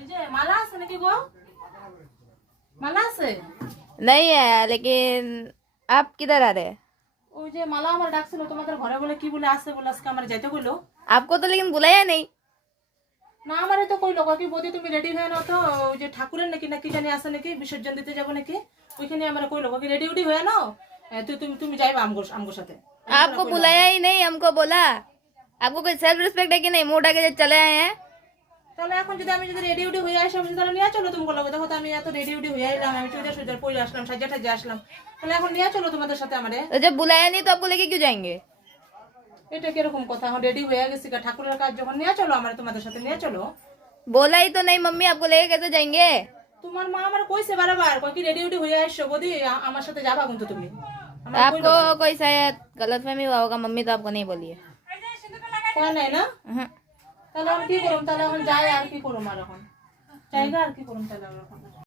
এই যে মালা আছে নাকি গো? মালা আছে? नहीं है लेकिन आप किधर आ रहे हैं? ওই যে মালা আমার ডাকছিল তোমাদের ঘরে বলে কি বলে আছে বলে আজকে আমার যাইতে কইলো। आपको तो लेकिन बुलाया नहीं। না আমারে তো কইলো কি বৌদি তুমি রেডি হয়ে নাও তো, ওই যে ঠাকুরের নাকি নাকি জানি আছে নাকি বিসর্জন দিতে যাবো নাকি, ওইখানে আমার কইলো কি রেডি উডি হয়ে নাও, তুই তুমি তুমি যাইবা আমগোর সাথে। आपको बुलाया ही नहीं, हमको बोला। आपको कोई सेल्फ रिस्पेक्ट है कि नहीं? मुंह ढके चले आए हैं। তাহলে এখন যদি আমি যদি রেডি উডি হয়ে আসি আমি তাহলে নিয়ে চলো তুমি বলো, দেখো তো আমি এত রেডি উডি হয়ে এলাম, আমি চুড়িদার সুইদার পরে আসলাম, সাজা টাজা আসলাম, তাহলে এখন নিয়ে চলো তোমাদের সাথে আমারে। तो जब बुलाया नहीं तो आपको लेके क्यों जाएंगे? এটা কিরকম কথা, এখন রেডি হয়ে গেছি ঠাকুরের কাজ যখন নিয়ে চলো আমার তোমাদের সাথে নিয়ে চলো। बोला ही तो नहीं मम्मी, आपको लेके कैसे जाएंगे? তোমার মা আমার কইছে বারবার কই কি রেডি উডি হয়ে আসছো বৌদি আমার সাথে যাবা কিন্তু তুমি। আমার आपको कोई शायद गलतफहमी हुआ होगा, मम्मी तो आपको नहीं बोली है। কয় নাই না? हम्म। তাহলে আমি কি করুম, তাহলে এখন যাই আর কি করুম, আর এখন জায়গা আর কি করুম তাহলে এখন।